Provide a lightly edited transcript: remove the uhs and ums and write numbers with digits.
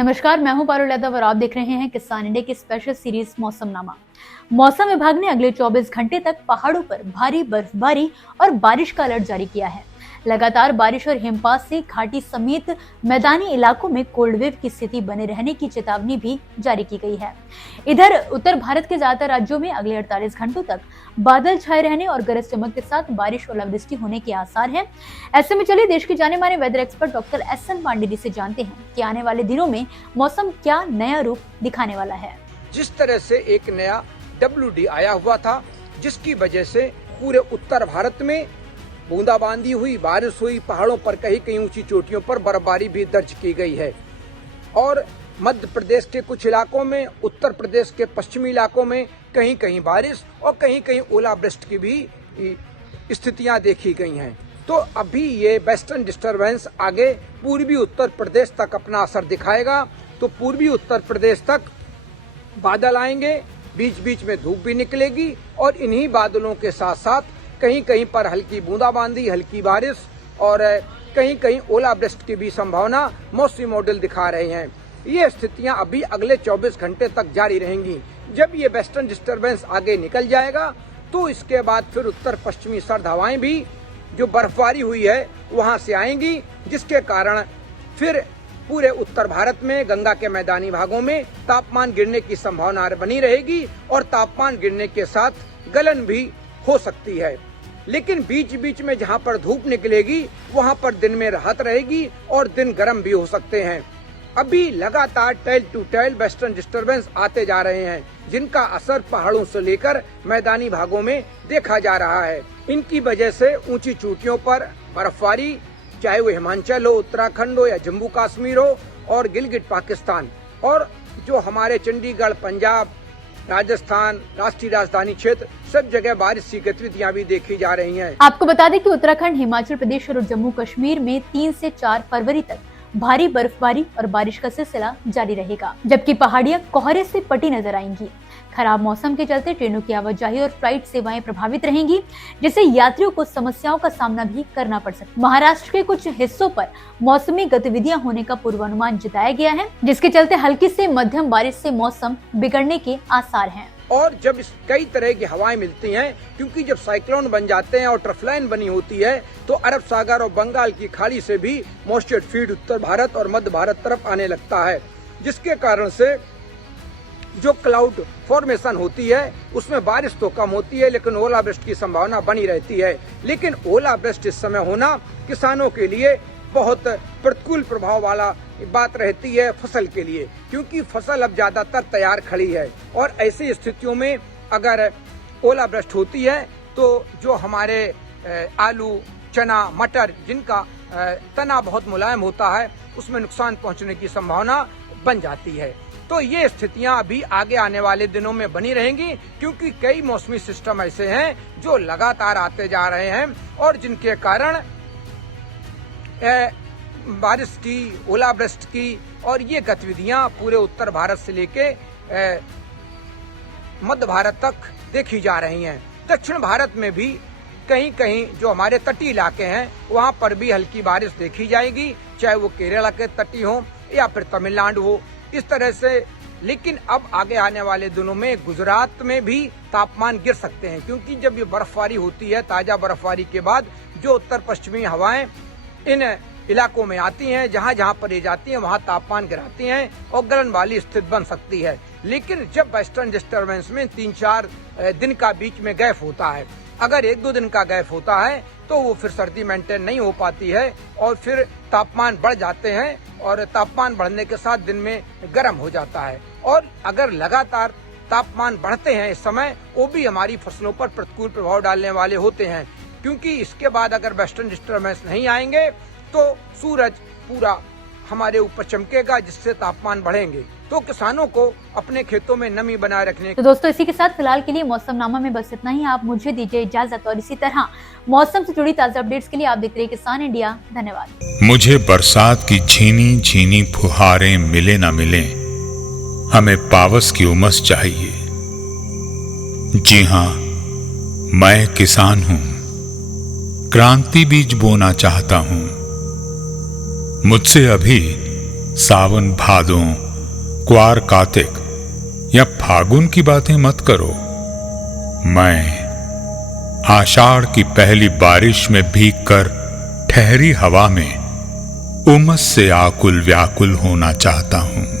नमस्कार, मैं हूं पारुल यादव और आप देख रहे हैं किसान इंडिया की स्पेशल सीरीज मौसमनामा। मौसम विभाग ने अगले 24 घंटे तक पहाड़ों पर भारी बर्फबारी और बारिश का अलर्ट जारी किया है। लगातार बारिश और हिमपात से घाटी समेत मैदानी इलाकों में कोल्ड वेव की स्थिति बने रहने की चेतावनी भी जारी की गई है। इधर उत्तर भारत के ज्यादातर राज्यों में अगले 48 घंटों तक बादल छाए रहने और गरज चमक के साथ बारिश और ओलावृष्टि होने के आसार हैं। ऐसे में चलिए देश के जाने माने weather expert doctor S N. Pandey से जानते हैं कि आने वाले दिनों में मौसम क्या नया रूप दिखाने वाला है। जिस तरह से एक नया WD आया हुआ था, जिसकी वजह से पूरे उत्तर भारत में बूंदाबांदी हुई, बारिश हुई, पहाड़ों पर कहीं कहीं ऊंची चोटियों पर बर्फबारी भी दर्ज की गई है और मध्य प्रदेश के कुछ इलाकों में, उत्तर प्रदेश के पश्चिमी इलाकों में कहीं कहीं बारिश और कहीं कहीं ओलावृष्टि की भी स्थितियां देखी गई हैं। तो अभी ये वेस्टर्न डिस्टरबेंस आगे पूर्वी उत्तर प्रदेश तक अपना असर दिखाएगा। तो पूर्वी उत्तर प्रदेश तक बादल आएंगे, बीच बीच में धूप भी निकलेगी और इन्हीं बादलों के साथ साथ कहीं कहीं पर हल्की बूंदाबांदी, हल्की बारिश और कहीं कहीं ओलावृष्टि की भी संभावना मौसमी मॉडल दिखा रहे हैं। ये स्थितियां अभी अगले 24 घंटे तक जारी रहेंगी। जब ये वेस्टर्न डिस्टरबेंस आगे निकल जाएगा तो इसके बाद फिर उत्तर पश्चिमी सर्द हवाएं भी जो बर्फबारी हुई है वहां से आएंगी, जिसके कारण फिर पूरे उत्तर भारत में गंगा के मैदानी भागों में तापमान गिरने की संभावना बनी रहेगी और तापमान गिरने के साथ गलन भी हो सकती है। लेकिन बीच बीच में जहां पर धूप निकलेगी वहां पर दिन में राहत रहेगी और दिन गर्म भी हो सकते हैं। अभी लगातार tail to tail western disturbance आते जा रहे हैं, जिनका असर पहाड़ों से लेकर मैदानी भागों में देखा जा रहा है। इनकी वजह से ऊंची चोटियों पर बर्फबारी, चाहे वो हिमाचल हो, उत्तराखंड हो या जम्मू कश्मीर हो और गिलगिट पाकिस्तान, और जो हमारे चंडीगढ़, पंजाब, राजस्थान, राष्ट्रीय राजधानी क्षेत्र, सब जगह बारिश की गतिविधियां भी देखी जा रही हैं। आपको बता दें कि उत्तराखंड, हिमाचल प्रदेश और जम्मू कश्मीर में 3 से 4 फरवरी तक भारी बर्फबारी और बारिश का सिलसिला जारी रहेगा, जबकि पहाड़ियां कोहरे से पटी नजर आएंगी। खराब मौसम के चलते ट्रेनों की आवाजाही और फ्लाइट सेवाएं प्रभावित रहेंगी, जिससे यात्रियों को समस्याओं का सामना भी करना पड़ सकता है। महाराष्ट्र के कुछ हिस्सों पर मौसमी गतिविधियां होने का पूर्वानुमान जताया गया है, जिसके चलते हल्की से मध्यम बारिश से मौसम बिगड़ने के आसार हैं। और जब इस कई तरह की हवाएं मिलती हैं, क्योंकि जब साइक्लोन बन जाते हैं और ट्रफलाइन बनी होती है तो अरब सागर और बंगाल की खाड़ी से भी मॉइस्चर फीड उत्तर भारत और मध्य भारत तरफ आने लगता है, जिसके कारण से जो क्लाउड फॉर्मेशन होती है उसमें बारिश तो कम होती है लेकिन ओलावृष्टि की संभावना बनी रहती है। लेकिन ओलावृष्टि इस समय होना किसानों के लिए बहुत प्रतिकूल प्रभाव वाला बात रहती है फसल के लिए, क्योंकि फसल अब ज्यादातर तैयार खड़ी है और ऐसी स्थितियों में अगर ओलावृष्टि होती है तो जो हमारे आलू, चना, मटर, जिनका तना बहुत मुलायम होता है, उसमें नुकसान पहुंचने की संभावना बन जाती है। तो ये स्थितियां अभी आगे आने वाले दिनों में बनी रहेंगी, क्योंकि कई मौसमी सिस्टम ऐसे हैं जो लगातार आते जा रहे हैं और जिनके कारण बारिश की, ओलावृष्टि की और ये गतिविधियां पूरे उत्तर भारत से लेके मध्य भारत तक देखी जा रही हैं। दक्षिण भारत में भी कहीं कहीं जो हमारे तटीय इलाके हैं वहां पर भी हल्की बारिश देखी जाएगी, चाहे वो केरला के तटीय हो या फिर तमिलनाडु हो, इस तरह से। लेकिन अब आगे आने वाले दिनों में गुजरात में भी तापमान गिर सकते हैं, क्योंकि जब ये बर्फबारी होती है, ताजा बर्फबारी के बाद जो उत्तर पश्चिमी हवाएं इन इलाकों में आती हैं, जहां जहां पर ये जाती हैं वहां तापमान गिराती हैं और गलन वाली स्थिति बन सकती है। लेकिन जब वेस्टर्न डिस्टरबेंस में 3-4 दिन का बीच में गैप होता है, अगर 1-2 दिन का गैप होता है तो वो फिर सर्दी मेंटेन नहीं हो पाती है और फिर तापमान बढ़ जाते हैं और तापमान बढ़ने के साथ दिन में गर्म हो जाता है। और अगर लगातार तापमान बढ़ते हैं इस समय, वो भी हमारी फसलों पर प्रतिकूल प्रभाव डालने वाले होते हैं, क्योंकि इसके बाद अगर वेस्टर्न डिस्टरबेंस नहीं आएंगे तो सूरज पूरा हमारे ऊपर चमकेगा, जिससे तापमान बढ़ेंगे। तो किसानों को अपने खेतों में नमी बनाए रखने। तो दोस्तों, इसी के साथ फिलहाल के लिए मौसमनामा में बस इतना ही। आप मुझे दीजिए इजाजत और इसी तरह मौसम से जुड़ी ताजा अपडेट्स के लिए आप देख रहे हैं किसान इंडिया। धन्यवाद। मुझे बरसात की झीनी झीनी फुहारें मिले ना मिले, हमें पावस की उमस चाहिए। जी हाँ, मैं किसान हूं, क्रांति बीज बोना चाहता हूं। मुझसे अभी सावन भादों, क्वार कार्तिक या फागुन की बातें मत करो। मैं आषाढ़ की पहली बारिश में भीगकर ठहरी हवा में उमस से आकुल व्याकुल होना चाहता हूं।